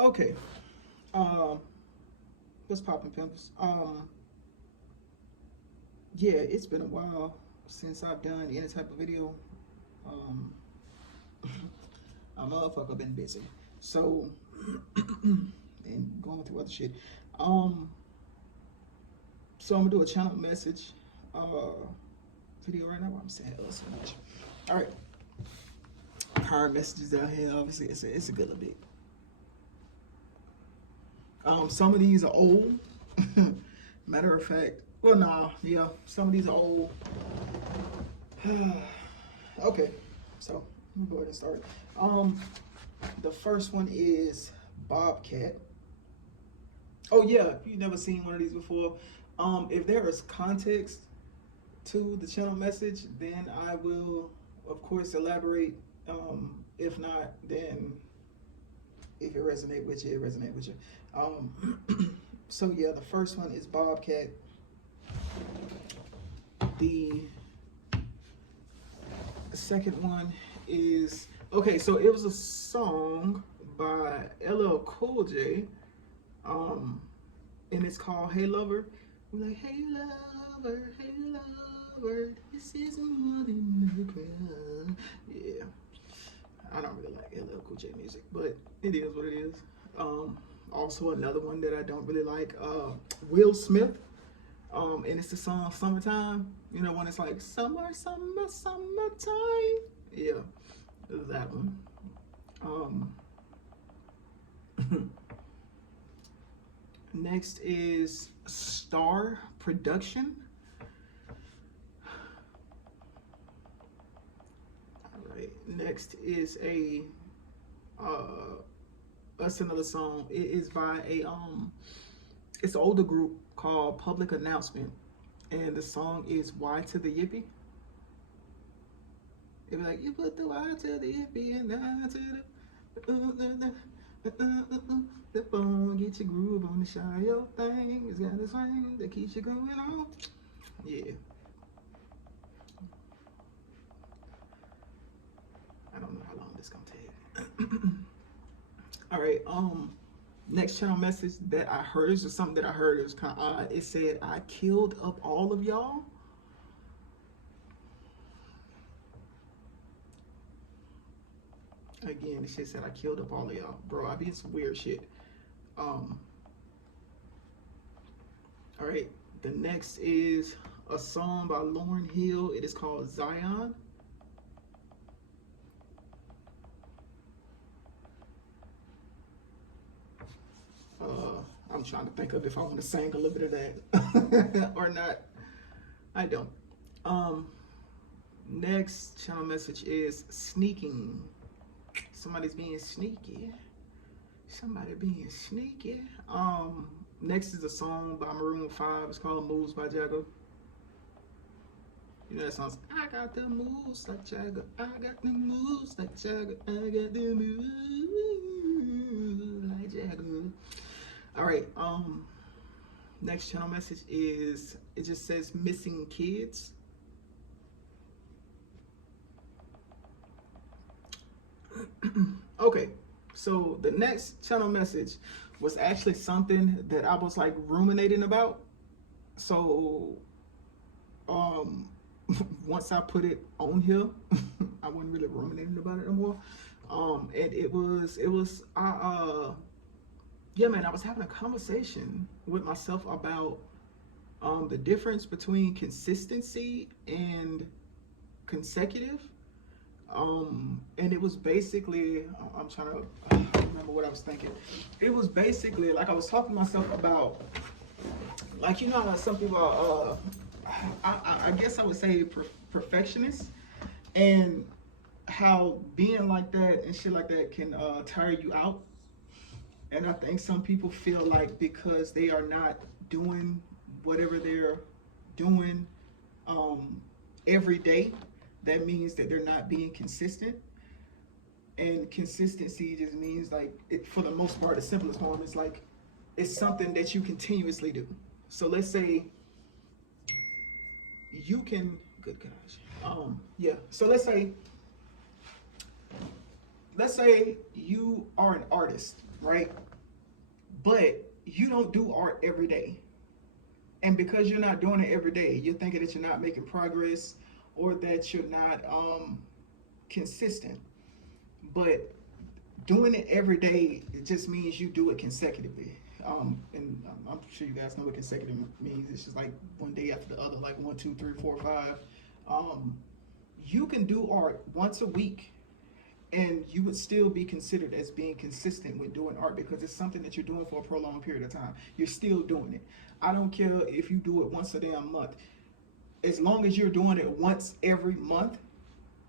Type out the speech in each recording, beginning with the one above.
Okay. What's poppin', pimples? Yeah, it's been a while since I've done any type of video. Um, a motherfucker been busy. So, and going through other shit. Um, so I'm gonna do a channel message video right now. I'm saying so much. All right, current messages out here. Obviously, it's a good little bit. Some of these are old. Matter of fact, well, nah, yeah, some of these are old. Okay, so I'm gonna go ahead and start. The first one is Bobcat. Oh yeah, if you've never seen one of these before, if there is context to the channel message, then I will, of course, elaborate. If not, then if it resonate with you, it resonate with you. So yeah, the first one is Bobcat. The second one is okay. So it was a song by LL Cool J, and it's called "Hey Lover." We're like, "Hey lover, this is more than a crime." Yeah, I don't really like LL Cool J music, but it is what it is. Also another one that I don't really like, Will Smith. And it's the song "Summertime." You know, when it's like summer, summer, summertime. Yeah, that one. Um, Next is Star Production. All right. Next is that's another song. It is by it's an older group called Public Announcement, and the song is "Y to the Yippee." It be like, you put the Y to the yippee and I to the phone, get your groove on the shy your thing. It's got a swing that keeps you going on. Yeah. I don't know how long this gonna take. All right. Next channel message that I heard is just something that I heard. It was kind of odd. It said, "I killed up all of y'all." Again, this shit said, "I killed up all of y'all." Bro, I be some weird shit. Um, all right. The next is a song by Lauryn Hill. It is called "Zion." I'm trying to think of if I want to sing a little bit of that or not. I don't. Um, Next channel message is "Sneaking." Somebody's being sneaky. Somebody being sneaky. Next is a song by Maroon 5. It's called "Moves" by Jagger. You know that song? I got the moves like Jagger. I got the moves like Jagger. I got the moves like Jagger. All right. Next channel message is, it just says "Missing Kids." Okay, so the next channel message was actually something that I was like ruminating about. So um once I put it on here, I wasn't really ruminating about it no more. And it was yeah, man, I was having a conversation with myself about the difference between consistency and consecutive. And it was basically, I'm trying to remember what I was thinking. It was basically like I was talking to myself about, like, you know how some people are, I guess I would say perfectionists, and how being like that and shit like that can tire you out. And I think some people feel like because they are not doing whatever they're doing um, every day, that means that they're not being consistent. And consistency just means, like, it, for the most part, the simplest form is like it's something that you continuously do. So let's say you can, good gosh, yeah. So let's say you are an artist. right? But you don't do art every day. And because you're not doing it every day, you're thinking that you're not making progress or that you're not consistent. But doing it every day, it just means you do it consecutively. And I'm sure you guys know what consecutive means. It's just like one day after the other, like 1, 2, 3, 4, 5. You can do art once a week and you would still be considered as being consistent with doing art because it's something that you're doing for a prolonged period of time. You're still doing it. I don't care if you do it once a damn month. As long as you're doing it once every month,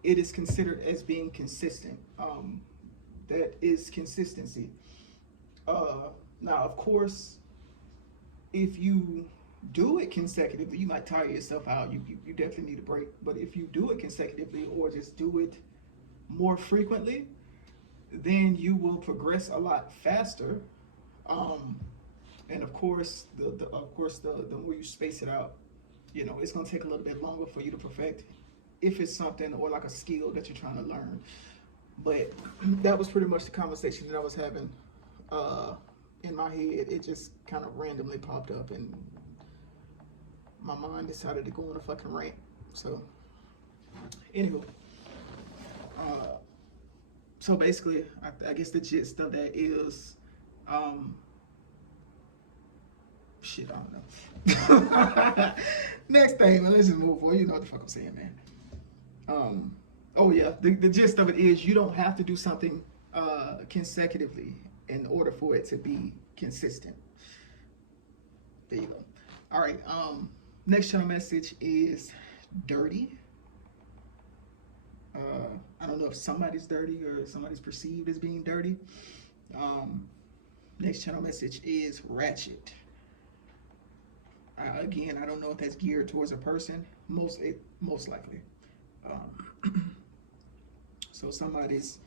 it is considered as being consistent. That is consistency. Now, of course, if you do it consecutively, you might tire yourself out. You definitely need a break. But if you do it consecutively or just do it more frequently, then you will progress a lot faster. And of course, the more you space it out, it's going to take a little bit longer for you to perfect if it's something or like a skill that you're trying to learn. But that was pretty much the conversation that I was having in my head. It just kind of randomly popped up and my mind decided to go on a fucking rant. So, anywho, so basically, I guess the gist of that is, shit, I don't know. Next thing, man, let's just move forward. You know what the fuck I'm saying, man. Oh yeah, the gist of it is you don't have to do something consecutively in order for it to be consistent. There you go. All right. Next channel message is dirty. I don't know if somebody's dirty or somebody's perceived as being dirty. Next channel message is ratchet. Again, I don't know if that's geared towards a person. Most likely. So somebody's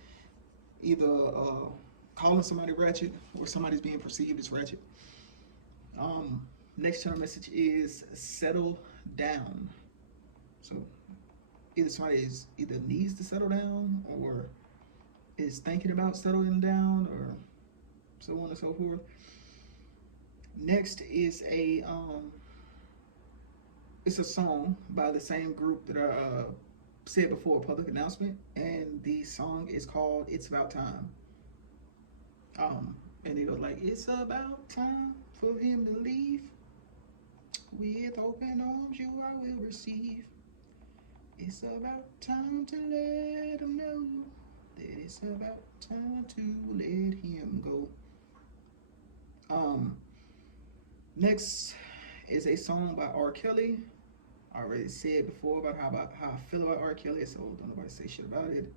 either calling somebody ratchet or somebody's being perceived as ratchet. Next channel message is settle down. So either somebody either needs to settle down or is thinking about settling down or so on and so forth. Next is it's a song by the same group that I said before, a public announcement, and the song is called It's About Time. And it goes like, it's about time for him to leave. With open arms you I will receive. It's about time to let him know that it's about time to let him go. Next is a song by R. Kelly. I already said before about how I feel about R. Kelly, so don't nobody say shit about it.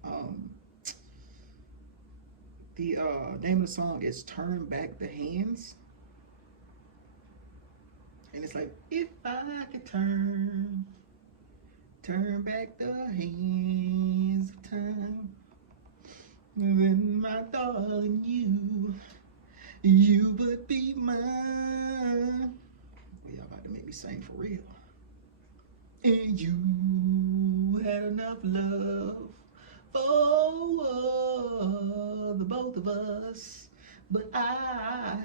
The name of the song is Turn Back the Hands. And it's like, if I could turn back the hands of time, then my darling, you would be mine. Y'all about to make me sing for real. And you had enough love for the both of us, but I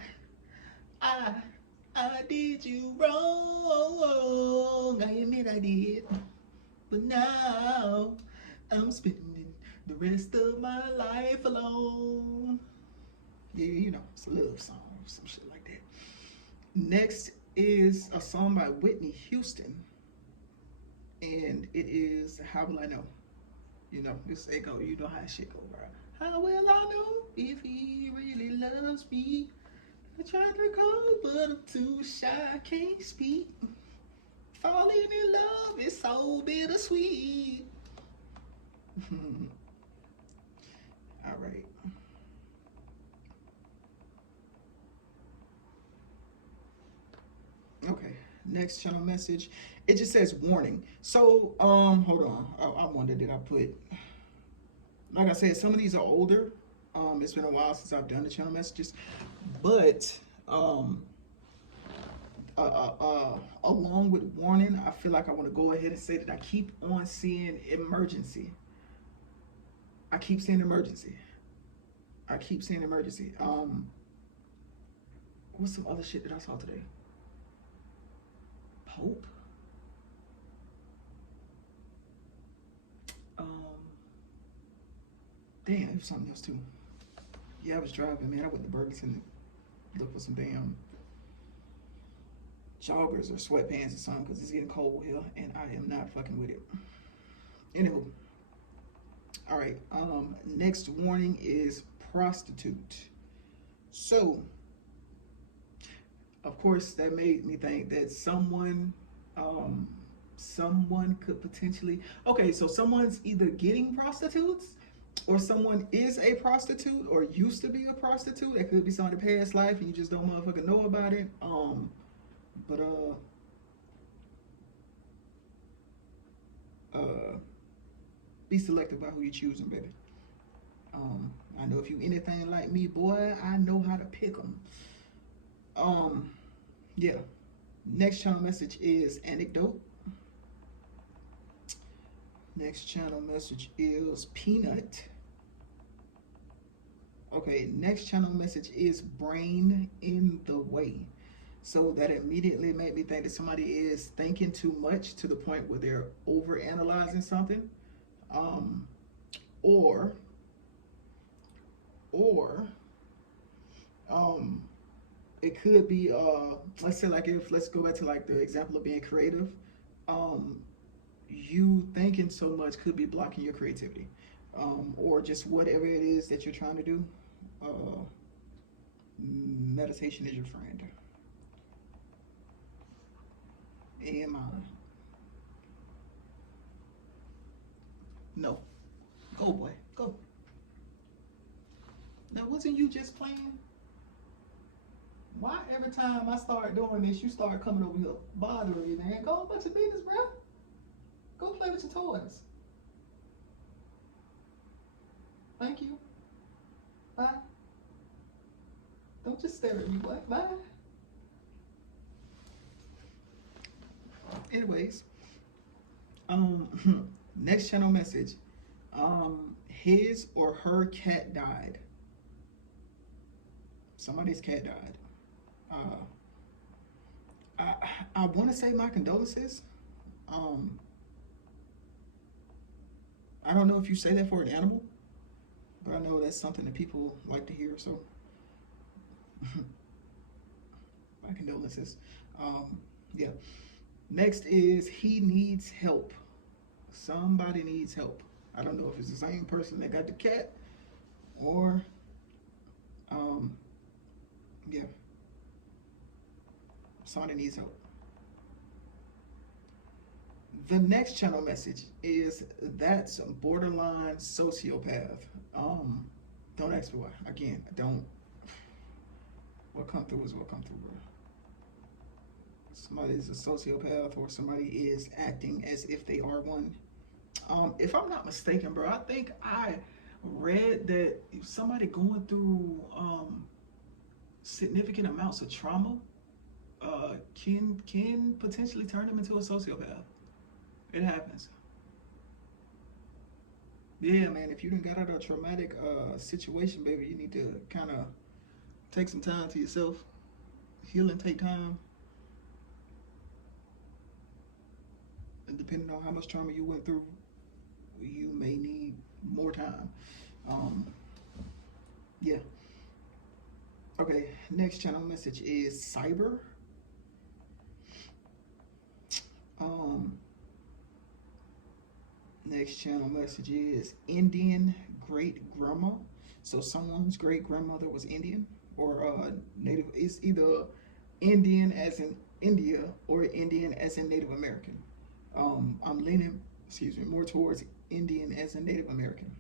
did you wrong. I admit I did, but now I'm spending the rest of my life alone. Yeah, it's a love song or some shit like that. Next is a song by Whitney Houston, and it is How Will I Know? This echo, you know how shit go, bro. How will I know if he really loves me? I tried to call, but I'm too shy, I can't speak. Falling in love is so bittersweet. All right. Okay, next channel message. It just says warning. So, hold on. I wonder, did I put, like I said, some of these are older. It's been a while since I've done the channel messages, but along with warning, I feel like I want to go ahead and say that I keep on seeing emergency. I keep saying emergency. What's some other shit that I saw today? Pope. Damn, it was something else too. Yeah, I was driving, man. I went to Burlington to look for some damn joggers or sweatpants or something because it's getting cold here, and I am not fucking with it. Anywho, all right. Next warning is prostitute. So, of course, that made me think that someone could potentially. Okay, so someone's either getting prostitutes, or someone is a prostitute, or used to be a prostitute. That could be someone in past life, and you just don't motherfucking know about it. But be selective about who you choosing, baby. I know if you anything like me, boy, I know how to pick them. Yeah. Next channel message is anecdote. Next channel message is peanut. Okay, next channel message is brain in the way. So that immediately made me think that somebody is thinking too much to the point where they're over analyzing something. Or it could be let's say, like, if let's go back to like the example of being creative. You thinking so much could be blocking your creativity, or just whatever it is that you're trying to do. Meditation is your friend. Am I? No. Go, boy. Go. Now, wasn't you just playing? Why every time I start doing this, you start coming over here bothering me, man? Go about your business, bro. Go play with your toys. Thank you. Bye. Don't just stare at me, boy. Bye. Anyways, next channel message. His or her cat died. Somebody's cat died. I want to say my condolences. I don't know if you say that for an animal, but I know that's something that people like to hear. So, my condolences. Yeah. Next is he needs help. Somebody needs help. I don't know if it's the same person that got the cat, or yeah, somebody needs help. The next channel message is that's borderline sociopath. Don't ask me why. Again, I don't. What come through is what come through, bro. Somebody is a sociopath, or somebody is acting as if they are one. If I'm not mistaken, bro, I think I read that if somebody going through significant amounts of trauma can potentially turn them into a sociopath. It happens. Yeah, man, if you done got out of a traumatic situation, baby, you need to kind of take some time to yourself. Healing take time. And depending on how much trauma you went through, you may need more time. Yeah. Okay, next channel message is cyber. Next channel message is Indian great grandma. So someone's great grandmother was Indian, or Native. It's either Indian as in India or Indian as in Native American. I'm leaning, more towards Indian as a Native American.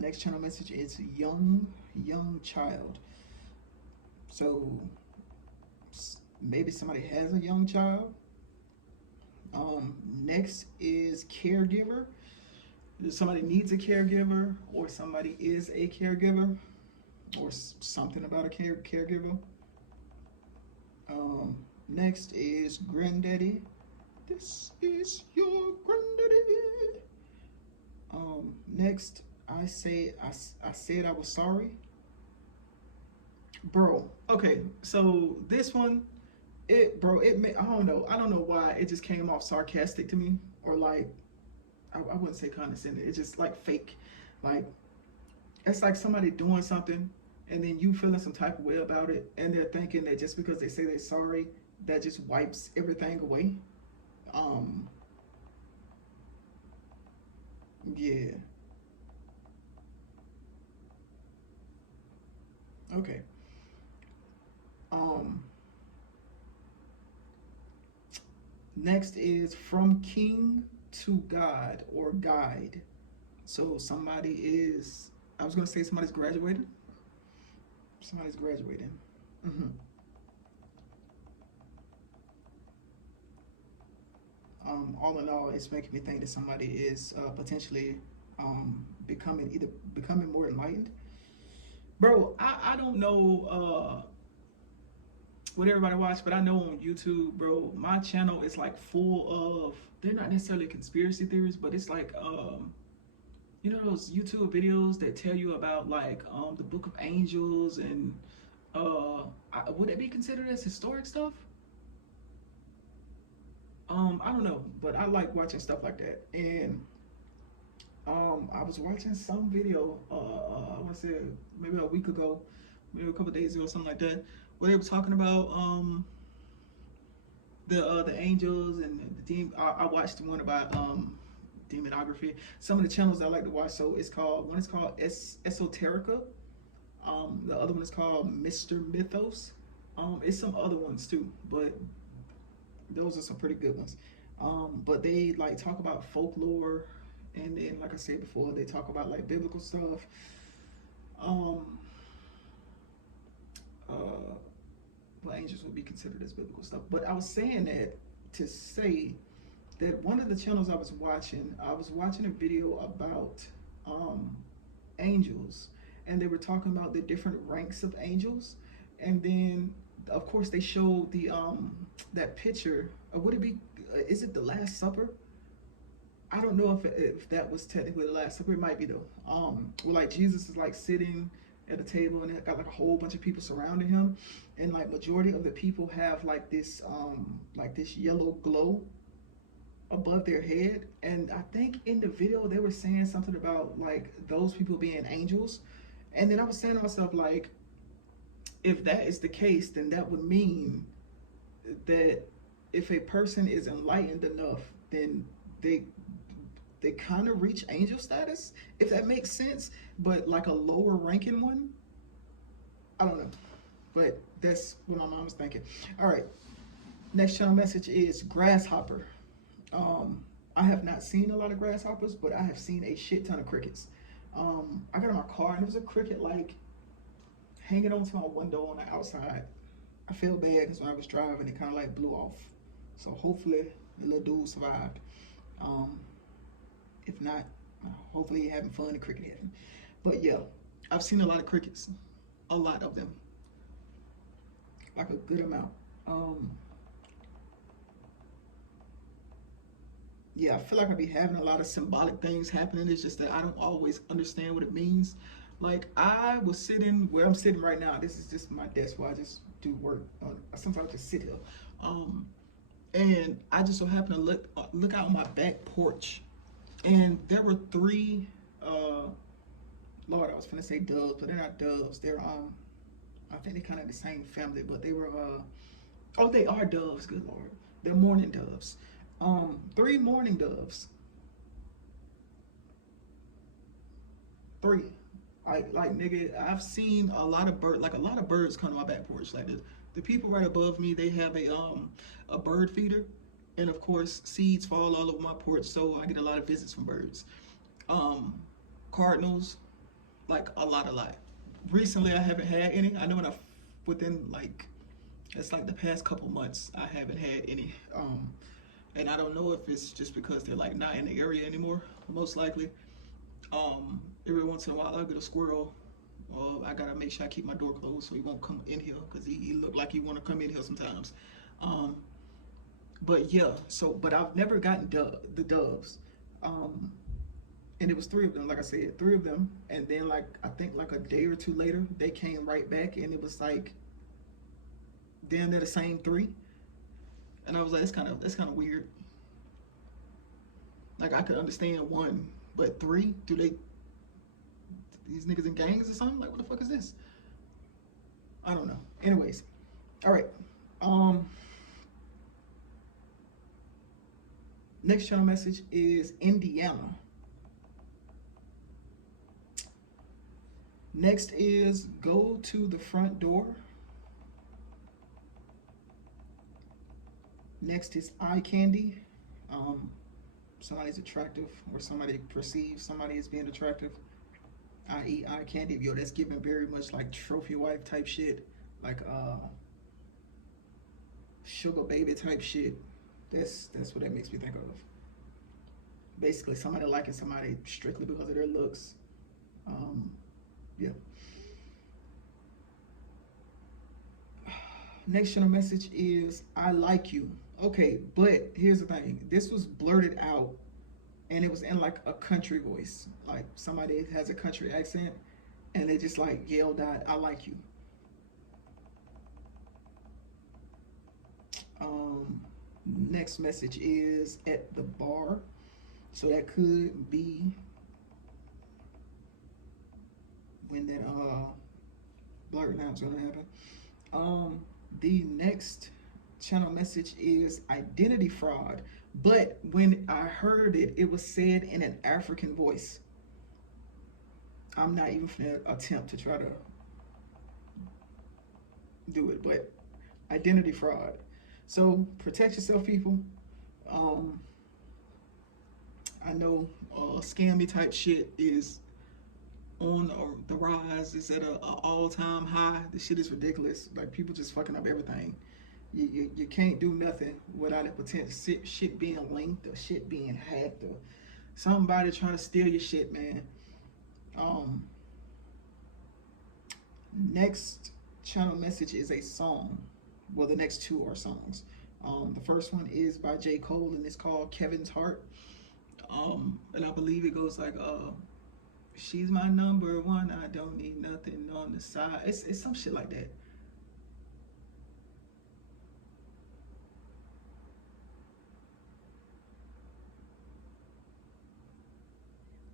Next channel message is young child. So maybe somebody has a young child. Next is caregiver. Somebody needs a caregiver, or somebody is a caregiver, or something about a caregiver. Next is granddaddy. This is your granddaddy. Next, I said I was sorry. bro. Okay, so this one, I don't know why it just came off sarcastic to me, or like, I wouldn't say condescending. It's just like fake. Like, it's like somebody doing something, and then you feeling some type of way about it, and they're thinking that just because they say they're sorry, that just wipes everything away. Um, yeah. Okay. Um, Next is from king to God or guide. So somebody is, I was gonna say somebody's graduated. Somebody's graduating. hmm all in all, it's making me think that somebody is potentially becoming more enlightened. Bro, I don't know what everybody watch, but I know on YouTube, bro, my channel is like full of, they're not necessarily conspiracy theories, but it's like you know those YouTube videos that tell you about like the Book of Angels and would it be considered as historic stuff? I don't know, but I like watching stuff like that. And I was watching some video, I want to say maybe a week ago, maybe a couple days ago, something like that, where they were talking about the angels and the demon. I watched one about demonography. Some of the channels I like to watch. So it's called, one is called Esoterica. The other one is called Myster'sMadhouse. It's some other ones too, but those are some pretty good ones. But they like talk about folklore, and then like I said before, they talk about like biblical stuff. Um, uh, well, angels would be considered as biblical stuff. But I was saying that to say that one of the channels I was watching a video about um, angels, and they were talking about the different ranks of angels, and then of course they showed the that picture. Would it be? Is it the Last Supper? I don't know if that was technically the Last Supper. It might be though. Where like Jesus is like sitting at a table, and it got like a whole bunch of people surrounding him, and like majority of the people have like this yellow glow above their head. And I think in the video they were saying something about like those people being angels. And then I was saying to myself, like, if that is the case, then that would mean that if a person is enlightened enough, then they they kind of reach angel status, if that makes sense. But like a lower ranking one, I don't know. But that's what my mom was thinking. All right. Next channel message is grasshopper. I have not seen a lot of grasshoppers, but I have seen a shit ton of crickets. I got in my car and there was a cricket like hanging onto my window on the outside. I feel bad because when I was driving, it kind of like blew off. So hopefully the little dude survived. Um, if not, hopefully you're having fun in cricket heaven. But yeah, I've seen a lot of crickets, a lot of them, like a good amount. Um, yeah, I feel like I be having a lot of symbolic things happening. It's just that I don't always understand what it means. Like I was sitting where I'm sitting right now. This is just my desk where I just do work. Sometimes I just sit here, um, and I just so happened to look out on my back porch, and there were three. Lord, I was gonna say doves, but they're not doves. They're I think they're kind of the same family, but they were oh, they are doves. Good Lord, they're mourning doves. Three mourning doves. Three. Like nigga, I've seen a lot of bird, like a lot of birds come to my back porch. Like the people right above me, they have a bird feeder, and of course seeds fall all over my porch, so I get a lot of visits from birds. Um, Cardinals, like a lot. Recently, I haven't had any. I know within like it's like the past couple months, I haven't had any. And I don't know if it's just because they're like not in the area anymore. Most likely. Every once in a while, I'll get a squirrel. I gotta make sure I keep my door closed so he won't come in here because he look like he want to come in here sometimes. Um, but yeah, so but I've never gotten the doves. Um, And it was three of them, like I said, three of them. And then like I think like a day or two later, they came right back, and it was like damn they're the same three. And I was like, that's kind of weird. Like I could understand one, but three? Do they these niggas in gangs or something? Like what the fuck is this? I don't know. Anyways, all right. Um, Next channel message is Indiana. Next is go to the front door. Next is eye candy. Somebody's attractive, or somebody perceives somebody as being attractive, i.e. eye candy. Yo, that's giving very much like trophy wife type shit, like sugar baby type shit. That's what that makes me think of. Basically, somebody liking somebody strictly because of their looks. Yeah. Next channel message is I like you. Okay, but here's the thing. This was blurted out, and it was in like a country voice. Like somebody has a country accent, and they just like yelled out, I like you. Next message is at the bar. So that could be when that blurting out is gonna happen. The next channel message is identity fraud, but when I heard it, it was said in an African voice. I'm not even gonna attempt to try to do it, but identity fraud. So protect yourself, people. I know scammy type shit is on the rise. It's at a all-time high. This shit is ridiculous. Like people just fucking up everything. You can't do nothing without a potential shit being linked or shit being hacked or somebody trying to steal your shit, man. Next channel message is a song. Well, the next two are songs. The first one is by J. Cole, and it's called Kevin's Heart. And I believe it goes like, she's my number one, I don't need nothing on the side. It's some shit like that.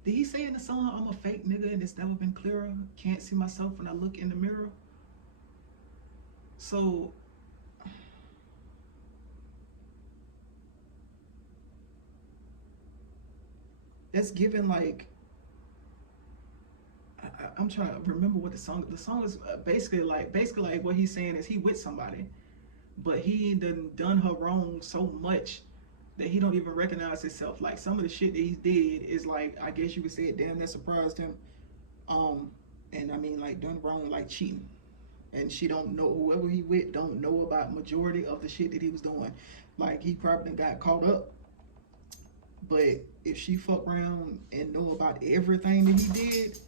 Did he say in the song, I'm a fake nigga and it's never been clearer? Can't see myself when I look in the mirror? So, that's given like, I'm trying to remember what the song is basically like what he's saying is he with somebody, but he done her wrong so much that he don't even recognize himself. Like some of the shit that he did is like, I guess you could say, damn, that surprised him. And I mean like done wrong, like cheating. And she don't know, whoever he with don't know about majority of the shit that he was doing. Like he probably got caught up. But if she fuck around and know about everything that he did,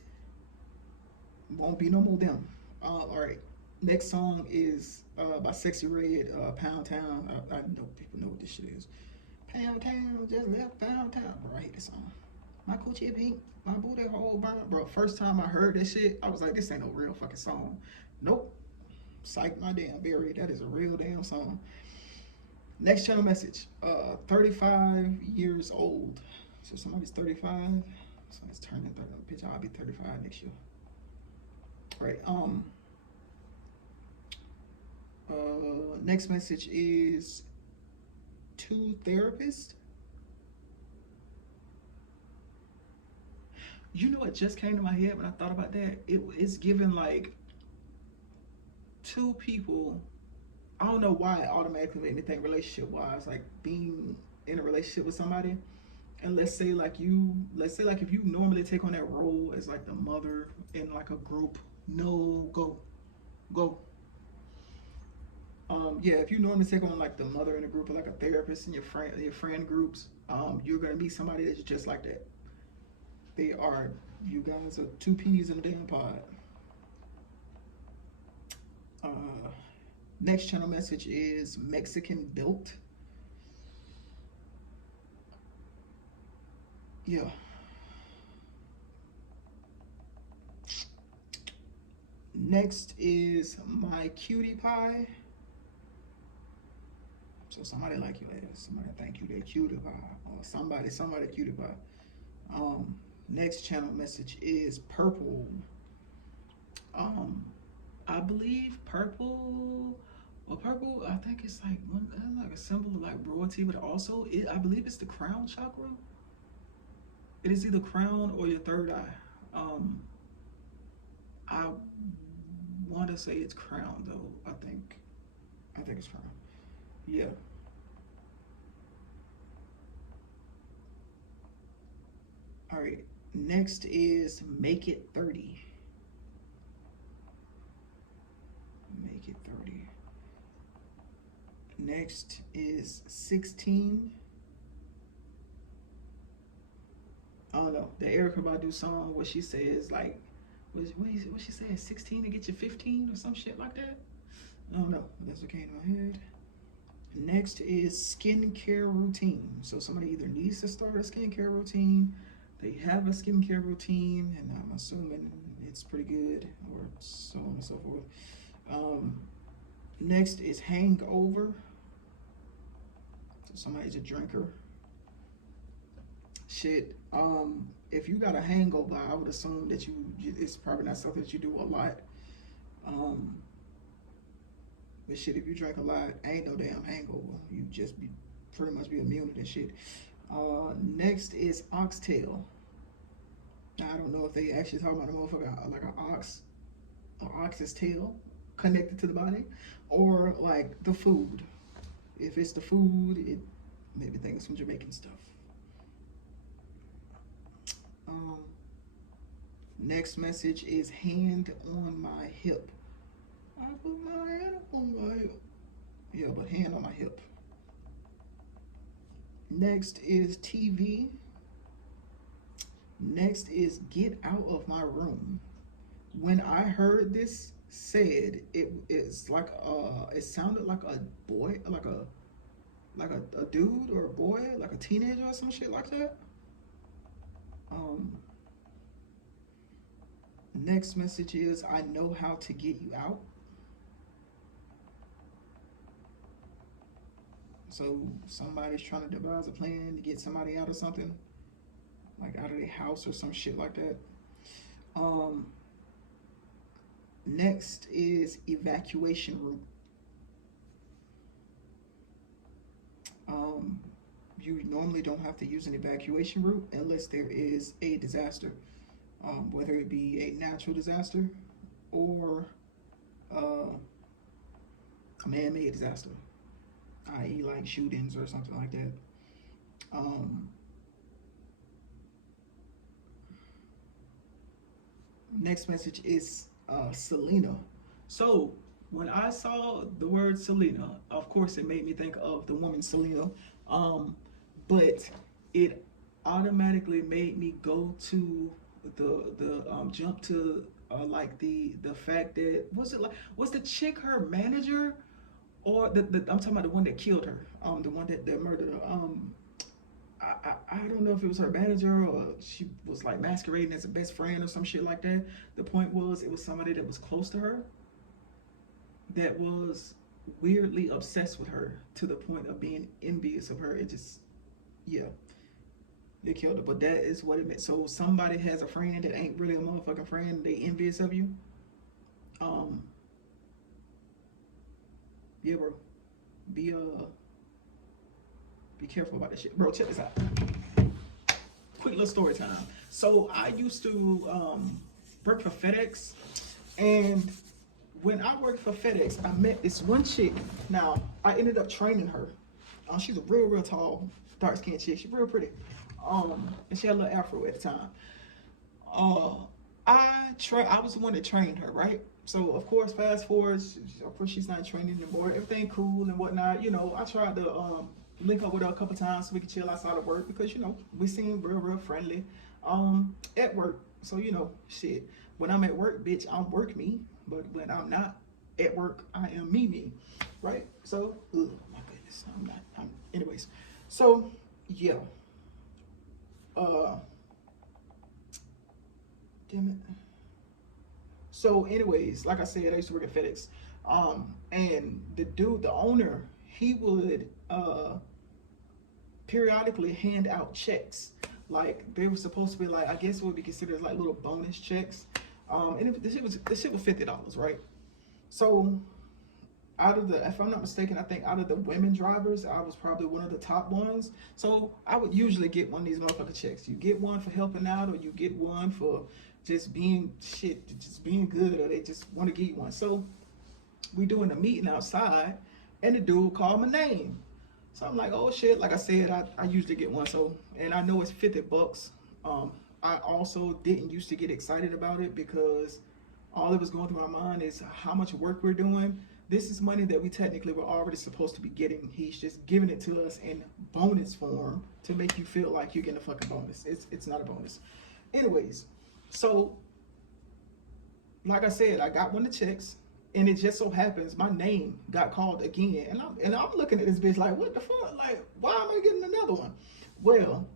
won't be no more them. All right. Next song is by Sexy Red, Pound Town. I know people know what this shit is. Pound Town, just left Pound Town. Bro, I hate this song. My coochie pink, my booty hole burn. Bro, first time I heard this shit, I was like, this ain't no real fucking song. Nope. Psych my damn berry. That is a real damn song. Next channel message. 35 years old. So somebody's 35. Somebody's turning 30. Bitch, I'll be 35 next year. All right. Next message is to therapist. You know what just came to my head when I thought about that? It's given like two people. I don't know why it automatically made me think relationship wise, like being in a relationship with somebody. And let's say like if you normally take on that role as like the mother in like a group, no, go. Yeah, if you normally take on like the mother in a group or like a therapist in your friend groups, you're gonna meet somebody that's just like that. You guys are two peas in a damn pod. Next channel message is Mexican built. Yeah. Next is my cutie pie. So somebody like your ass. Somebody thank you, they cutie pie. Or somebody cutie pie. Next channel message is purple. I believe purple, or purple, I think it's like one, like a symbol of like royalty, but also I believe it's the crown chakra. It is either crown or your third eye. I want to say it's crown though. I think it's crown. Yeah. All right. Next is make it 30. Make it 30. Next is 16. I don't know, the Erykah Badu song, what she says, like, what she said, 16 to get you 15 or some shit like that. I don't know, that's what came to my head. Next is skincare routine. So somebody either needs to start a skincare routine, they have a skincare routine, and I'm assuming it's pretty good, or so on and so forth. Next is hangover. So somebody's a drinker. Shit, if you got a hangover, I would assume that it's probably not something that you do a lot. But shit, if you drink a lot, ain't no damn hangover. You just pretty much be immune to this shit. Next is oxtail. Now, I don't know if they actually talk about a motherfucker like an ox's tail connected to the body, or like the food. If it's the food, it maybe think it's some Jamaican stuff. Next message is hand on my hip. I put my hand on my hip. Yeah, but hand on my hip. Next is TV. Next is get out of my room. When I heard this said, it's like it sounded like a boy, like a dude or a boy, like a teenager or some shit like that. Next message is I know how to get you out. So somebody's trying to devise a plan to get somebody out of something, like out of their house or some shit like that. Next is evacuation route. You normally don't have to use an evacuation route unless there is a disaster, whether it be a natural disaster or a man-made disaster, i.e. like shootings or something like that. Next message is Selena. So when I saw the word Selena, of course it made me think of the woman Selena, but it automatically made me go to the jump to like the fact that was the chick her manager, or I'm talking about the one that killed her, the one that murdered her. I don't know if it was her manager or she was like masquerading as a best friend or some shit like that. The point was, it was somebody that was close to her that was weirdly obsessed with her to the point of being envious of her. It just, yeah, they killed her. But that is what it meant. So somebody has a friend that ain't really a motherfucking friend, they envious of you. Yeah, bro. Be careful about that shit. Bro, check this out. Quick little story time. So I used to work for FedEx, and when I worked for FedEx, I met this one chick. Now, I ended up training her. She's a real tall, dark-skinned chick. She's real pretty. And she had a little afro at the time. I was the one that trained her, right? So of course, fast forward, of course she's not training anymore. Everything cool and whatnot. You know, I tried to link up with her a couple times so we could chill outside of work, because you know we seem real friendly at work. So you know, shit. When I'm at work, bitch, I'm work me. But when I'm not at work, I am me, right? So, ugh, my goodness, anyways. So yeah. Damn it. So, anyways, like I said, I used to work at FedEx. And the dude, the owner, he would periodically hand out checks. Like they were supposed to be like, I guess it would be considered like little bonus checks. And this shit was $50, right? So out of the, if I'm not mistaken, I think out of the women drivers, I was probably one of the top ones. So I would usually get one of these motherfucking checks. You get one for helping out, or you get one for just being just being good, or they just want to give you one. So we doing a meeting outside, and the dude called my name. So I'm like, oh shit. Like I said, I usually get one. So, and I know it's $50. I also didn't used to get excited about it because all that was going through my mind is how much work we're doing. This is money that we technically were already supposed to be getting. He's just giving it to us in bonus form to make you feel like you're getting a fucking bonus. It's not a bonus. Anyways, so like I said, I got one of the checks, and it just so happens my name got called again, and I'm looking at this bitch like, what the fuck? Like, why am I getting another one? Well,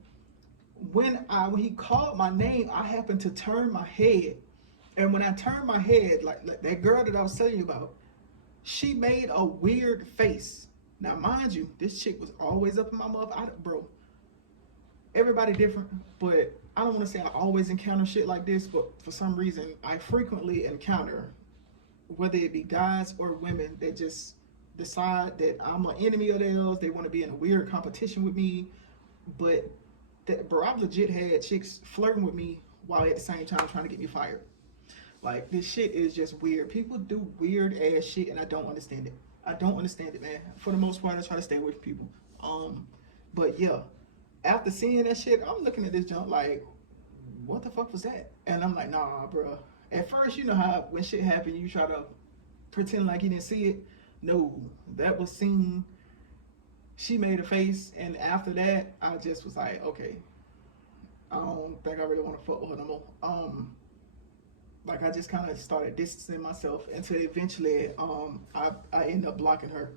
when he called my name, I happened to turn my head, and when I turned my head, like that girl that I was telling you about, she made a weird face. Now, mind you, this chick was always up in my mouth. Bro, everybody different, but I don't want to say I always encounter shit like this, but for some reason, I frequently encounter, whether it be guys or women, that just decide that I'm an enemy of theirs. They want to be in a weird competition with me. But, bro, I've legit had chicks flirting with me while at the same time trying to get me fired. Like, this shit is just weird. People do weird ass shit, and I don't understand it. I don't understand it, man. For the most part, I try to stay away from people. But yeah, after seeing that shit, I'm looking at this junk like, what the fuck was that? And I'm like, nah, bro. At first, you know how when shit happen, you try to pretend like you didn't see it. No, that was seen. She made a face, and after that, I just was like, okay, I don't think I really want to fuck with her no more. Like I just kind of started distancing myself until eventually I ended up blocking her.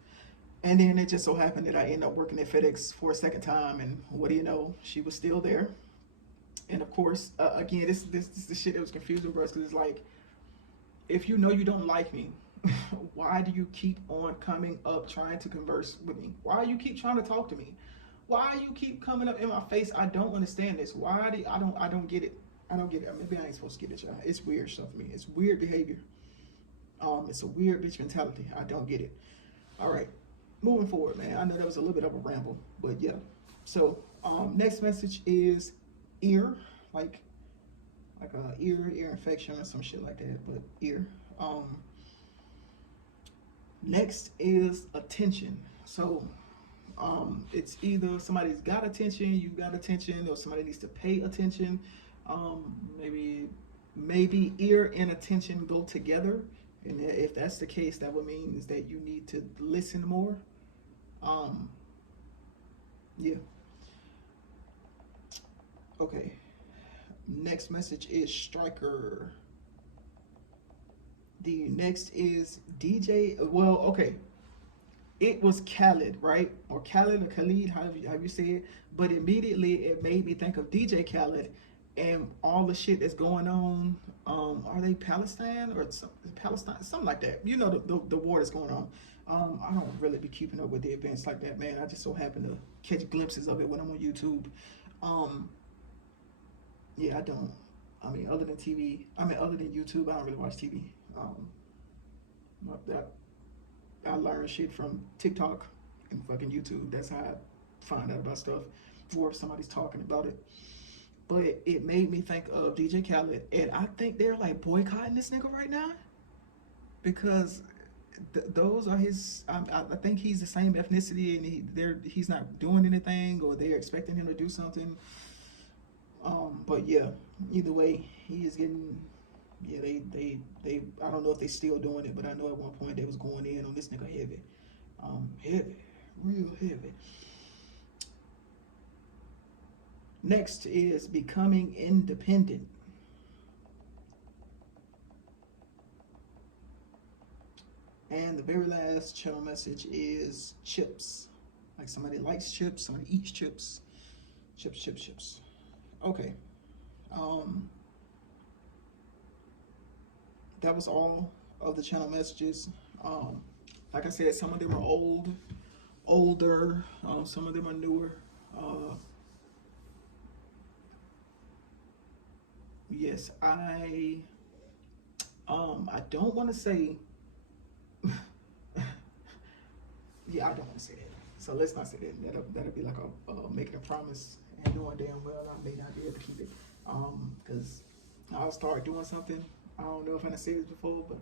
And then it just so happened that I ended up working at FedEx for a second time, and what do you know, she was still there. And of course, again, this is the shit that was confusing, bro, because it's like, if you know you don't like me, why do you keep on coming up trying to converse with me? Why do you keep trying to talk to me? Why you keep coming up in my face? I don't understand this. Why do I don't get it. I don't get it. Maybe I ain't supposed to get it, y'all. It's weird stuff to me. It's weird behavior. It's a weird bitch mentality. I don't get it. All right, moving forward, man. I know that was a little bit of a ramble, but yeah. So next message is ear, like a ear infection or some shit like that, but ear. Next is attention. So it's either somebody's got attention, you got attention, or somebody needs to pay attention. Maybe ear and attention go together, and if that's the case, that would mean is that you need to listen more. Yeah. Okay. Next message is striker. The next is DJ. Well, okay. It was Khaled, right? Or Khaled or Khalid, however you say it. But immediately it made me think of DJ Khaled and all the shit that's going on. Are they Palestine or Palestine? Something like that. You know, the war that's going on. I don't really be keeping up with the events like that, man. I just so happen to catch glimpses of it when I'm on YouTube. Yeah, I don't. I mean, other than YouTube, I don't really watch TV. I learn shit from TikTok and fucking YouTube. That's how I find out about stuff, or if somebody's talking about it. But it made me think of DJ Khaled, and I think they're like boycotting this nigga right now because those are his. I think he's the same ethnicity, and he's not doing anything, or they're expecting him to do something. But yeah, either way, he is getting. Yeah, they. I don't know if they still doing it, but I know at one point they was going in on this nigga heavy, real heavy. Next is becoming independent. And the very last channel message is chips. Like somebody likes chips, somebody eats chips. Chips. Okay. that was all of the channel messages. Like I said, some of them are older. Some of them are newer. Yes, I don't want to say. Yeah, I don't want to say that. So let's not say that. That'll be like making a promise and knowing damn well I may not be able to keep it. Because I'll start doing something. I don't know if I said this before, but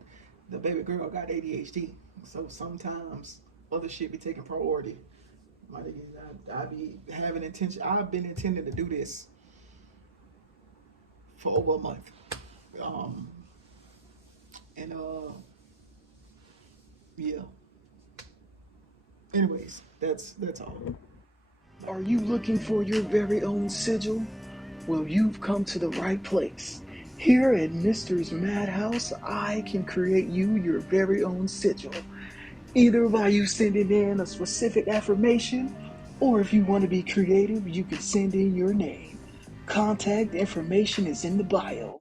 the baby girl got ADHD. So sometimes other shit be taking priority. My nigga, I be having intention. I've been intending to do this for over a month. And yeah. Anyways, that's all. Are you looking for your very own sigil? Well, you've come to the right place. Here at Myster'sMadhouse, I can create you your very own sigil. Either by you sending in a specific affirmation, or if you want to be creative, you can send in your name. Contact information is in the bio.